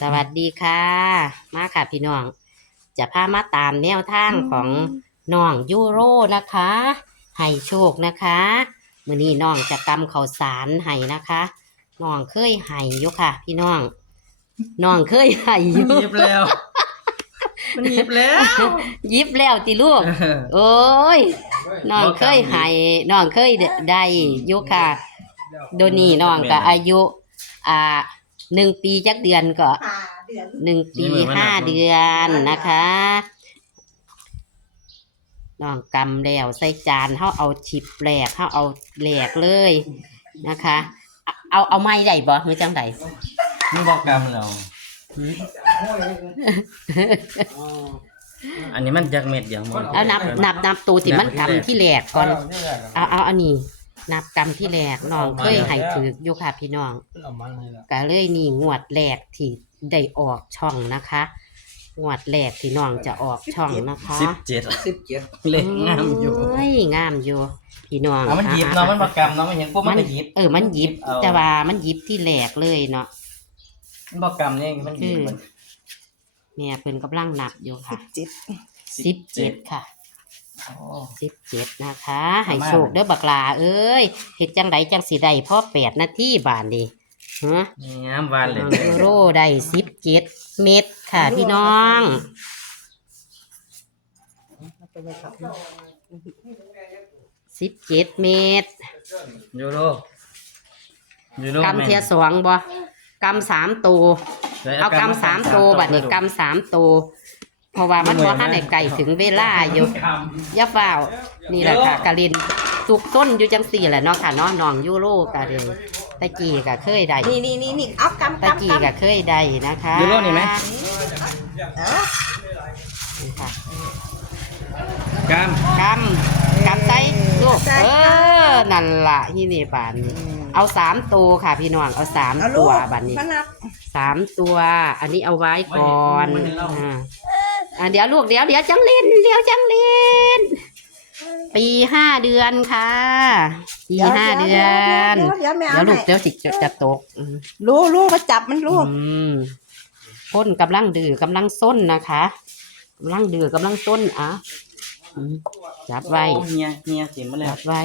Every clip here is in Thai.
สวัสดีค่ะ มาค่ะพี่น้อง จะพามาตามแนวทางของน้องยูโรนะคะให้โชคนะคะมือนี้น้องจะกำข้าวสารให้นะคะน้องเคยให้อยู่ค่ะ พี่น้องน้องเคยให้อมันยู่หยิบแล้ว มันหยิบแล้วหยิบแล้วติลูกโอ้ยน้องเคยให้น้องเคยได้อยู่ค่ะโดยวนี่น้องก็อายุ อ่า หนึ่งปีจักเดือนก็ห้าเดือนหนึ่งปีห้าเดือนนะคะน้องกำแล้วใส่จานเขาเอาชิบแหลกเขาเอาแหลกเลยนะคะ เอาเอาเอาไม้ได้บ่มือจังไดมึงบอกกรรมเราอันนี้มันจักเม็ดอย่างมันเอานับนับนับตัวที่มันกำที่แหลกก่อน เอาเอาอันนี้ นับกำที่แหลกน้องเคยให้ถืออยู่ค่ะพี่น้องเอามันให้ละก็เลยนี่งวดแรกที่ได้ออกช่องนะคะ งวดแรกที่น้องจะออกช่องนะคะสิบเจ็ดสิบเจ็ดเล็กงามอยู่เอ้ยงามอยู่ พี่น้องเอามันหยิบอะเนาะมันบอกกรรมเนาะมันเห็นปุ๊บมันก็หยิบ เออมันหยิบ เอา แต่ว่ามันหยิบที่แหลกเลยเนาะ มันบอกกรรมเนี่ยมันหยิบมันแม่เพิ่นกำลังนับอยู่ค่ะเจ็ด สิบเจ็ดค่ะโอ้ สิบเจ็ดนะคะให้ประมาณโชคเด้อบักลาเอ้ยเฮ็ดจังไดจังสิได้พอแปดนาทีบาทนี่ฮะงามหวานเลยน้องยูโรได้สิบเจ็ดเม็ดค่ะพี่น้องสิบเจ็ดเม็ดยูโรยูโรกำเทียสองบ่กำสามตัวแม่นเอากำสามตัวบัดนี้กำสามตัว เพราะว่ามันบ่ทันได้ไก่ถึงเวลาอยู่อย่าเฝ้าวนี่แหละค่ะกะลินสุกต้นอยู่จังสี่แหละเนาะค่ะเนาะน้องยูโรกะเลยตะกี้ก็เคยได้นี่นี่นี่นี่เอากำตะกำกี้กำก็เคยได้นะคะยูโรนี่ไหมเออนี่ค่ะกรรมกำกำใส่ลูกเออนั่นล่ะที่นี่บานนี้เอาสามตัวค่ะพี่น้องเอาสามเอาลูตักวบัดนี้มานับสามตัว อันนี้เอาไว้ก่อนอ่า อ่าเดี๋ยวลูกเดี๋ยวเดี๋ยวจังเล่นเดี๋ยวจังเล่นปีห้าเดือนค่ะปีห้าเดือนเดี๋ยวเดี๋ยวไม่เดี๋เอายวลูกให้เดี๋ยวสิจะจะตกอืมรู้รู้มาจับมันรู้อืมพ่นกำลังดื้อกำลังส้นนะคะกำลังดื้อกำลังส้นอะอืมจับไว้โอ้เฮียเฮียสิมาแล้จัวบไว้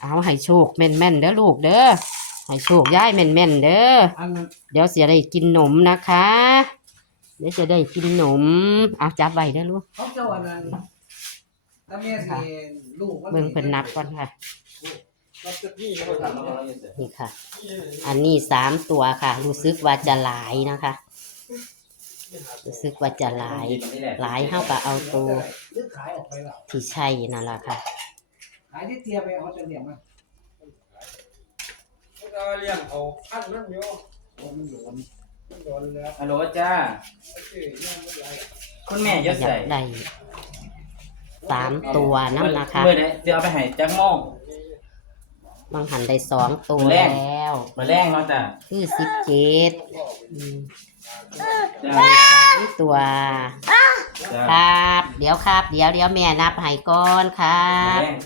เอาให้โชคแม่นๆเด้อลูกเด้อให้โชคย้ายแม่นๆเด้ออันนั้นเดี๋ยวเสียได้กินหนมนะคะ เดี๋ยวจะได้กินหนมเอาจับไว้เด้อลูกเขาเจ้าอันนั้นถ้าแม่สิลูกเบิ่งเพิ่นนับก่อนค่ะ รับจะพี่เขาทำนี่ค่ะ อันนี้สามตัวค่ะ รู้สึกว่าจะหลายนะคะ รู้สึกว่าจะหลาย หลายเท่ากับเอาตัวหรือขายออกไปละที่ใช่นั่นแหละค่ะ ขายที่เทียไปเอาจะเลี้ยงมาเราเลี้ยงเอาพันนั่นอยู่โอ้มันโดนมันโดนแล้ว ฮัลโหลจ้า คุณแม่ยศอยาใส่กได้สามตัวนั่นนะคะ เมื่อไหร่จะเอาไปให้จักโมง บางหันได้สองตัวแรก แล้ว มาแรงเนาะจ้ะคือสิบเจ็ดจ้าสามตัวจ้าครับ เดี๋ยวครับ เดี๋ยวเดี๋ยวแม่นับให้ก่อนครัมาบ แรง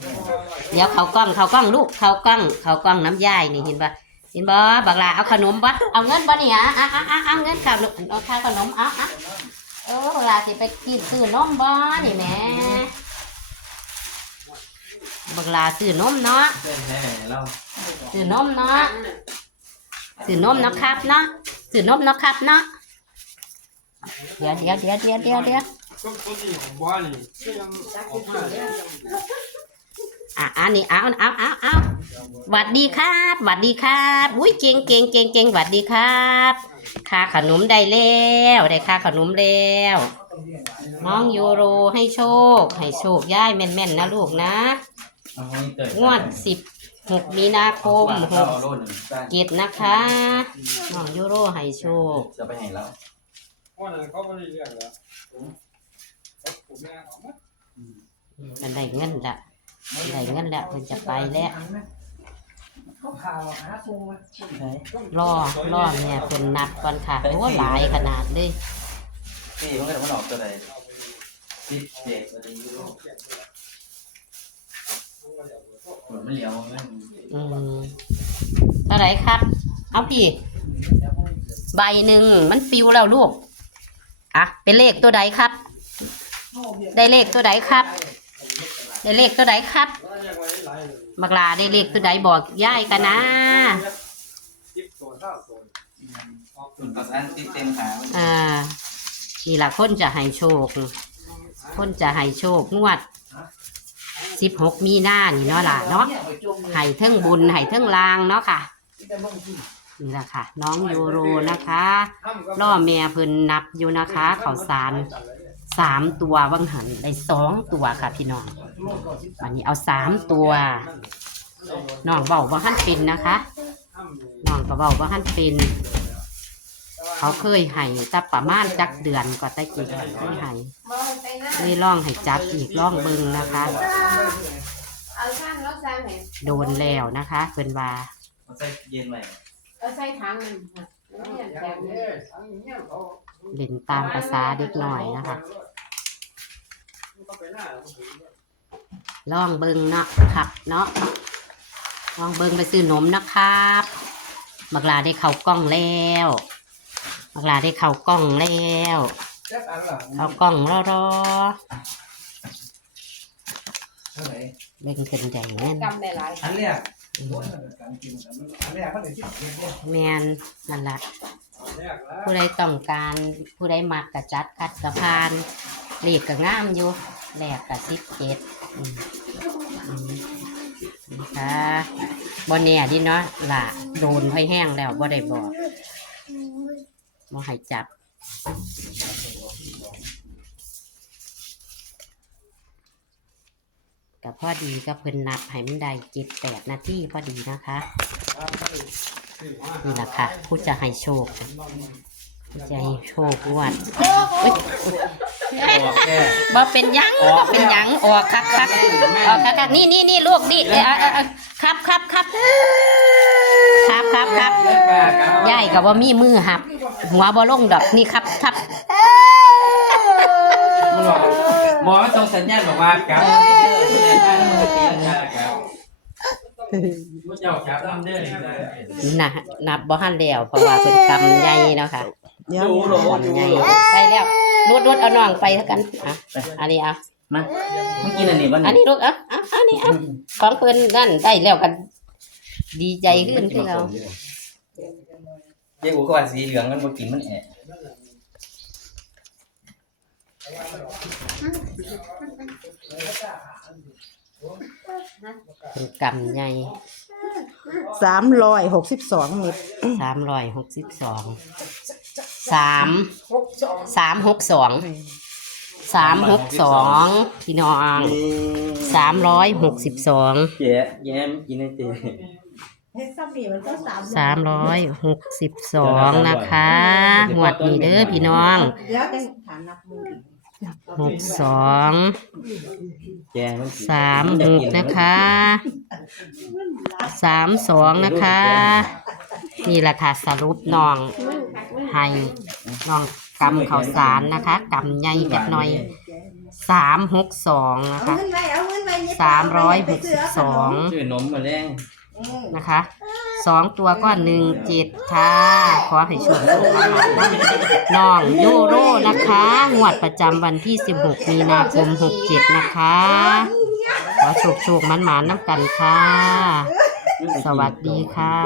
เดี๋ยวเขากล้องเขากล้องลูกเขากล้องเขากล้องน้ำยายนี่เห็นปะ เห็นบ่บักลาเอาขนมปะเอาเงินปะเนี่ยอะอะอะเอาเงินค่ะลูกเอาค่าขนมเอาเอาเออบักลาสิไปกินซื้อนมบ่นี่แหม่บักลาซื้อนมเนาะซื้อนมเนาะซื้อนมเนาะครับเนาะซื้อนมเนาะครับเนาะเดี๋ยวเดี๋ยวเดี๋ยวเดี๋ยวเดี๋ยว องบ้านนี่ก็ยังออกมาเนี่ยอะอันนี้เอาเอาเอาเอาหวัดดีครับหวัดดีครับอุ้ยเก่งเก่งเก่งเก่งหวัดดีครับค่าขนมได้แล้วได้ค่าขนมแล้วน้องยูโรให้โชค ให้โชคย่ายแม่นๆนะลูกนะเอาให้เติงวดสิบหกมีนาคมหเอากเอาโลดหนึ่งจ้าเจ็ดนะคะน้องยูโรให้โชคจะไปให้แล้ววันนั้นเขาไม่ได้เลี้ยงแล้วผมแม่ออกมามันได้เงินละ ได้เงินแล้วเพิ่นจะไปแล้วเขาข่าวหาทรงมารอรอเนี่ยเพิ่นนับก่อนค่ะโอ้หลายขนาดเลยสี่มันก็จะมันออกตัวใดสิบเจ็ดอะไรยูโรเหมือนมันเหลียวมันอืมเท่าไหรครับ เอาพี่ ใบหนึ่งมันปิวแล้วลูก อะ เป็นเลขตัวใดครับ ได้เลขตัวใดครับ ได้เลขตัวใดครับแล้วยังไว้หลายเลยบักลาได้เลขตัวใดบอกย่ายกันนะตัวเท่าตัวออกส่วนกับอันติดเต็มขาอ่านี่ละคนจะให้โชค คนจะให้โชคงวดสิบหกมีหน้านี่เนาะล่ะเนาะให้เทิงบุญให้เทิงลางเนาะค่ะนี่แหละค่ะ น้องยูโรนะคะ ล่อแม่พิ่นนับอยู่นะคะข้าวสาร สามตัววังหันได้สองตัวค่ะพี่น้องวันนี้เอาสามตัวน้องเบาว่าหันเป็นนะคะน้องก็เบาว่าหันเป็นเขาเคยให้แต่ประมาณจักเดือนก็ตะกี้เคยให้เลยล่องให้จับอีกล่องเบิงนะคะเอาข้างแล้วสร้างไหนโดนแล้วนะคะเพิ่นว่ามันใส่เย็นไว้เอาใส่ถังมันค่ะ เนี่ยแบบนี้เล่นตามภาษาเด็กหน่อยนะคะลองเบิงเนาะครับเนาะลองเบิงไปซื้อนมนะครับบักลาได้เข้ากล้องแล้วบักลาได้เข้ากล้องแล้วเข้ากล้องรอรอเบ่งเป็นใหญ่แน่นกำได้หลายอันแรก แมนนั่นแหละผู้ใดต้องการผู้ใดมักกะจัดคัดกะพานเลขกะงามอยู่แหลกกะสิบเจ็ดอืมอืมนะคะบนเนี่ยดิเนาะล่ะโดนไฟแห้งแล้วบ่ได้บอกบ่ให้จับ ก็พอดีก็เพิ่นนับให้มันได้เจ็ดแปดนาทีพอดีนะคะนี่แหละค่ะผู้จะให้โชคผู้จะให้โชคงวดอุ๊ยออกแค่บ่เป็นหยังบ่เป็นหยังออกคักคักออกคักคักนี่นี่นี่ลูกนี่เอ้ยเอาเอาเอาครับครับครับครับครับครับยายก็บ่มีมือหับ หัวบ่ลงดอกนี่ครับครับมันบอกหมอส่งสัญญาณบอกว่ากลับมาที่ เดิมเนี่ยถ้าเราตีลังกากลับมันจะออกกลับน้ำเด้อนะนับบ่ทันแล้วเพราะว่าเพิ่นกำใหญ่เนาะค่ะเดี๋ยวดูโหลกำใหญ่ไปแล้วรูดรูดเอาน้องไปเท่ากันอะอันนี้เอามาเมื่อกี้นั่นนี่วันอันนี้นี้ลูกเอะอะอันนี้อะของเพิ่นนั่นได้แล้วกัน ดีใจขึ้นที่เราเจ้าอูก็ว่าสีเหลืองมันบ่กินมันแอะ เป็นกำใหญ่สามร้อยหกสิบสองเม็ดสามร้อยหกสิบสองสามสามหกสองสามหกสองพี่น้องสามร้อยหกสิบสองเจ๊แย้มกินได้เจ๊สามร้อยหกสิบสองนะคะหวดนี้เด้อพี่น้อง เดี๋ยวจะฐานนับมืออีกหกสองแจ๊มันกินสามหกนะคะสามสองนะคะ นี่แหละค่ะสรุปน้องให้น้องกำข้าวสารนะคะกำใหญ่จักหน่อยสามหกสองนะเอาคะเงินไปเอาเงินไปเนี่ยสามร้อยหกสิบสองชื่อนมมาแรง นะคะสองตัวก็หนึ่งเจ็ดค่ะ ขอให้โชคดีน้องโยโร่นะคะ งวดประจำวันที่ 16 มีนาคม 67 นะคะ ขอโชคโชคมันหมานน้ำกันค่ะ สวัสดีค่ะ